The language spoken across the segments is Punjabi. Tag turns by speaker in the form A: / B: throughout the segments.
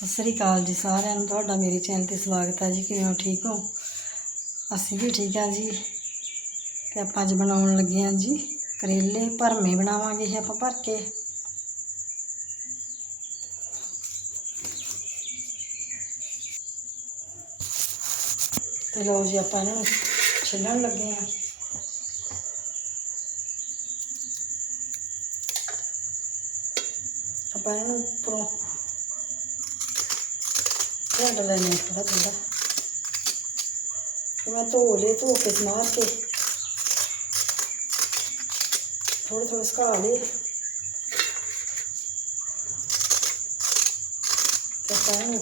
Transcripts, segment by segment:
A: ਸਤਿ ਸ੍ਰੀ ਅਕਾਲ ਜੀ ਸਾਰਿਆਂ ਨੂੰ। ਤੁਹਾਡਾ ਮੇਰੇ ਚੈਨਲ ਤੇ ਸਵਾਗਤ ਹੈ ਜੀ। ਕਿਵੇਂ ਹੋ? ਠੀਕ ਹੋ? ਅਸੀਂ ਵੀ ਠੀਕ ਹਾਂ ਜੀ। ਤੇ ਆਪਾਂ ਅੱਜ ਬਣਾਉਣ ਲੱਗੇ ਹਾਂ ਜੀ ਕਰੇਲੇ। ਭਰਮੇ ਬਣਾਵਾਂਗੇ ਇਹ ਆਪਾਂ ਭਰ ਕੇ। ਤੇ ਲਓ ਜੀ ਆਪਾਂ ਇਹਨਾਂ ਨੂੰ ਛਿੱਲਣ ਲੱਗੇ ਹਾਂ। ਆਪਾਂ ਇਹਨੂੰ ਉੱਪਰੋਂ ਝੱਡ ਲੈਣੇ ਥੋੜਾ ਥੋੜਾ ਤੇ ਮੈਂ ਧੋ ਲਏ, ਧੋ ਕੇ ਸਮਾਰ ਕੇ। ਥੋੜੇ ਥੋੜੇ ਸੁਕਾ ਲਏ। ਤੇ ਆਪਾਂ ਇਹਨੂੰ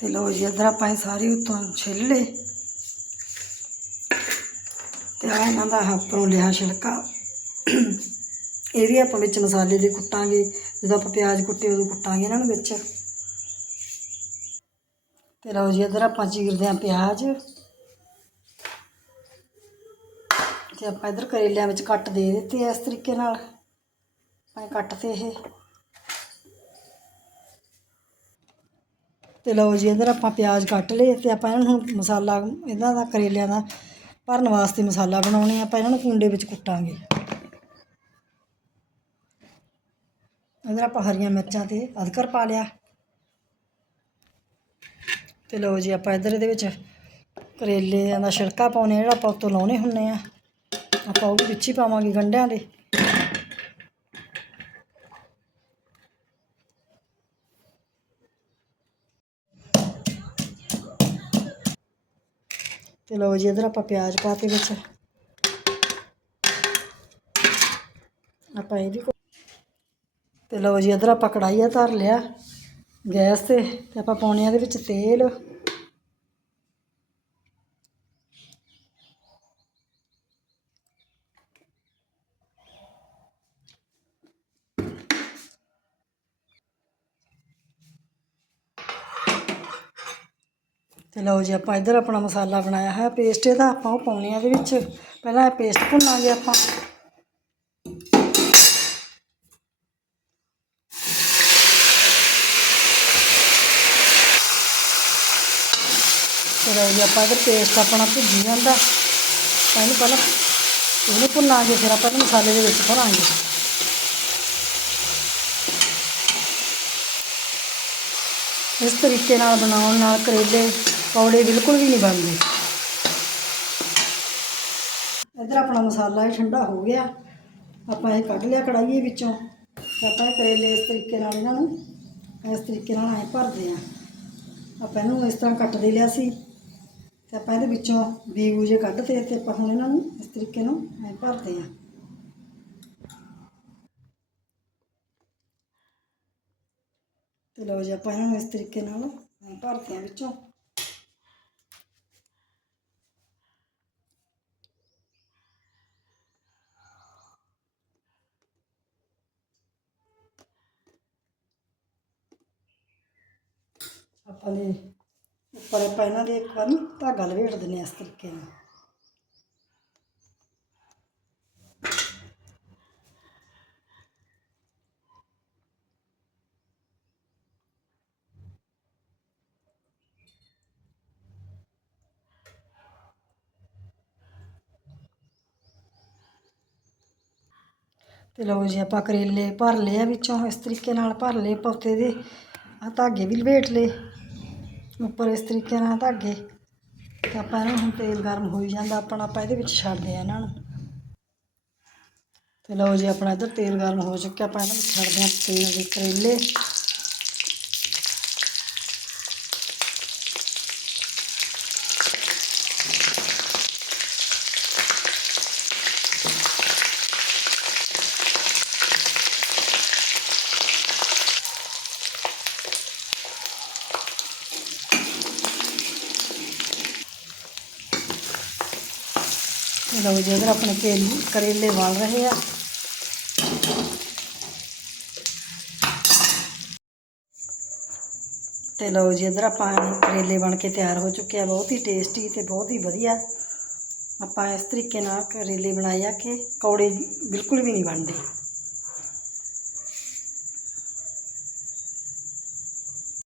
A: ਤੇ ਲਓ ਜੀ, ਇੱਧਰ ਆਪਾਂ ਇਹ ਸਾਰੇ ਉੱਤੋਂ ਛਿੱਲ ਲਏ। ਤੇ ਆ ਇਹਨਾਂ ਦਾ ਉੱਪਰੋਂ ਲਿਆ ਛਿਲਕਾ। ਇਹ ਵੀ ਆਪਾਂ ਵਿੱਚ ਮਸਾਲੇ ਦੇ ਕੁੱਟਾਂਗੇ, ਜਦੋਂ ਆਪਾਂ ਪਿਆਜ਼ ਕੁੱਟੇ ਉਦੋਂ ਕੁੱਟਾਂਗੇ ਇਹਨਾਂ ਨੂੰ ਵਿੱਚ। ਤੇ ਲਓ ਜੀ, ਇੱਧਰ ਆਪਾਂ ਚੀਰਦੇ ਆਂ ਪਿਆਜ਼। ਤੇ ਆਪਾਂ ਇੱਧਰ ਕਰੇਲਿਆਂ ਵਿੱਚ ਕੱਟ ਦੇ ਦਿੱਤੇ ਇਸ ਤਰੀਕੇ ਨਾਲ। ਆਪਾਂ ਕੱਟ ਤੇ ਇਹ। ਤੇ ਲਓ ਜੀ, ਇੱਧਰ ਆਪਾਂ ਪਿਆਜ਼ ਕੱਟ ਲਏ ਤੇ ਆਪਾਂ ਇਹਨਾਂ ਨੂੰ ਮਸਾਲਾ, ਇਹਨਾਂ ਦਾ ਕਰੇਲਿਆਂ ਦਾ ਭਰਨ ਵਾਸਤੇ ਮਸਾਲਾ ਬਣਾਉਣੇ ਆਪਾਂ ਇਹਨਾਂ ਨੂੰ ਕੁੰਡੇ ਵਿੱਚ ਕੁੱਟਾਂਗੇ। ਇੱਧਰ ਆਪਾਂ ਹਰੀਆਂ ਮਿਰਚਾਂ ਤੇ ਅਦਰਕ ਪਾ ਲਿਆ। ਤੇ ਲਓ ਜੀ, ਆਪਾਂ ਇੱਧਰ ਇਹਦੇ ਵਿੱਚ ਕਰੇਲਿਆਂ ਦਾ ਛਿਲਕਾ ਪਾਉਣੇ ਜਿਹੜਾ ਆਪਾਂ ਉੱਤੋਂ ਲਾਉਣੇ ਹੁੰਨੇ ਆ। ਆਪਾਂ ਉਹ ਵੀ ਵਿੱਚ ਹੀ ਪਾਵਾਂਗੇ ਗੰਢਿਆਂ ਦੇ। ਤੇ ਲਓ ਜੀ, ਇਧਰ ਆਪਾਂ ਪਿਆਜ਼ ਪਾਤੇ ਵਿੱਚ। ਆਪਾਂ ਇਹ ਵੀ ਕੋ- ਤੇ ਲਓ ਜੀ, ਇਧਰ ਆਪਾਂ ਕੜਾਈਆ ਧਰ ਲਿਆ ਗੈਸ ਤੇ ਤੇ ਆਪਾਂ ਪਾਉਣੇ ਆ ਇਹਦੇ ਵਿੱਚ ਤੇਲ। ਤੇ ਲਓ ਜੀ ਆਪਾਂ ਇੱਧਰ ਆਪਣਾ ਮਸਾਲਾ ਬਣਾਇਆ ਹੈ ਪੇਸਟ ਇਹਦਾ ਆਪਾਂ ਉਹ ਪਾਉਣੇ ਆ ਇਹਦੇ ਵਿੱਚ। ਪਹਿਲਾਂ ਇਹ ਪੇਸਟ ਭੁੰਨਾਂਗੇ ਆਪਾਂ। ਤੇ ਜੀ ਆਪਾਂ ਇਹਦਾ ਪੇਸਟ ਆਪਣਾ ਭੁੱਜੀ ਜਾਂਦਾ। ਪਹਿਲਾਂ ਇਹਨੂੰ ਪਹਿਲਾਂ ਇਹਨੂੰ ਭੁੰਨਾਂਗੇ ਫਿਰ ਆਪਾਂ ਇਹਨੂੰ ਮਸਾਲੇ ਦੇ ਵਿੱਚ ਭਰਾਂਗੇ। ਇਸ ਤਰੀਕੇ ਨਾਲ ਬਣਾਉਣ ਨਾਲ ਕਰੇਲੇ ਕੌੜੇ ਬਿਲਕੁਲ ਵੀ ਨਹੀਂ ਬਣਦੇ। ਇੱਧਰ ਆਪਣਾ ਮਸਾਲਾ ਇਹ ਠੰਡਾ ਹੋ ਗਿਆ। ਆਪਾਂ ਇਹ ਕੱਢ ਲਿਆ ਕੜਾਈਏ ਵਿੱਚੋਂ। ਆਪਾਂ ਇਹ ਕਰੇਲੇ ਇਸ ਤਰੀਕੇ ਨਾਲ ਇਹਨਾਂ ਨੂੰ ਇਸ ਤਰੀਕੇ ਨਾਲ ਐ ਭਰਦੇ ਆ। ਆਪਾਂ ਇਹਨੂੰ ਇਸ ਤਰ੍ਹਾਂ ਕੱਟ ਦੇ ਲਿਆ ਸੀ। ਤੇ ਆਪਾਂ ਇਹਦੇ ਵਿੱਚੋਂ ਬੀ ਬੂਜੇ ਕੱਢਦੇ ਤੇ ਆਪਾਂ ਹੁਣ ਇਹਨਾਂ ਨੂੰ ਇਸ ਤਰੀਕੇ ਨਾਲ ਐ ਭਰਦੇ ਆ। ਤੇ ਲਓ ਜੀ ਆਪਾਂ ਇਹਨਾਂ ਨੂੰ ਇਸ ਤਰੀਕੇ ਨਾਲ ਭਰਦੇ ਆ ਵਿੱਚੋਂ। ਆਪਾਂ ਦੇ ਉੱਪਰ ਆਪਾਂ ਇਹਨਾਂ ਦੇ ਇੱਕ ਵਾਰ ਧਾਗਾ ਲਵੇਟ ਦਿੰਨੇ ਇਸ ਤਰੀਕੇ ਨਾਲ। ਤੇ ਲਓ ਜੀ ਆਪਾਂ ਕਰੇਲੇ ਭਰ ਲਏ ਆ ਵਿੱਚੋਂ, ਇਸ ਤਰੀਕੇ ਨਾਲ ਭਰ ਲਏ ਪੌਤੇ ਦੇ। ਆ ਧਾਗੇ ਵੀ ਲਵੇਟ ਲਏ। ਉੱਪਰ ਇਸ ਤਰੀਕੇ ਨਾਲ ਧਾਗੇ ਤੇ ਆਪਾਂ ਇਹਨਾਂ ਨੂੰ ਹੁਣ ਤੇਲ ਗਰਮ ਹੋਈ ਜਾਂਦਾ, ਆਪਣਾ ਆਪਾਂ ਇਹਦੇ ਵਿੱਚ ਛੱਡਦੇ ਆ ਇਹਨਾਂ ਨੂੰ। ਤੇ ਲਓ ਜੀ, ਆਪਣਾ ਇੱਧਰ ਤੇਲ ਗਰਮ ਹੋ ਚੁੱਕਿਆ, ਆਪਾਂ ਇਹਨਾਂ ਨੂੰ ਛੱਡਦੇ ਆ ਤੇਲ ਦੇ ਕਰੇਲੇ। ਲਓ ਜੀ ਇੱਧਰ ਆਪਣੇ ਕੇਲੇ, ਕਰੇਲੇ ਵਾਲ ਰਹੇ ਆ। ਤੇ ਲਓ ਜੀ, ਇੱਧਰ ਆਪਾਂ ਕਰੇਲੇ ਬਣ ਕੇ ਤਿਆਰ ਹੋ ਚੁੱਕੇ ਆ। ਬਹੁਤ ਹੀ ਟੇਸਟੀ ਤੇ ਬਹੁਤ ਹੀ ਵਧੀਆ। ਆਪਾਂ ਇਸ ਤਰੀਕੇ ਨਾਲ ਕਰੇਲੇ ਬਣਾਏ ਆ ਕਿ ਕੌੜੇ ਬਿਲਕੁਲ ਵੀ ਨਹੀਂ ਬਣਦੇ।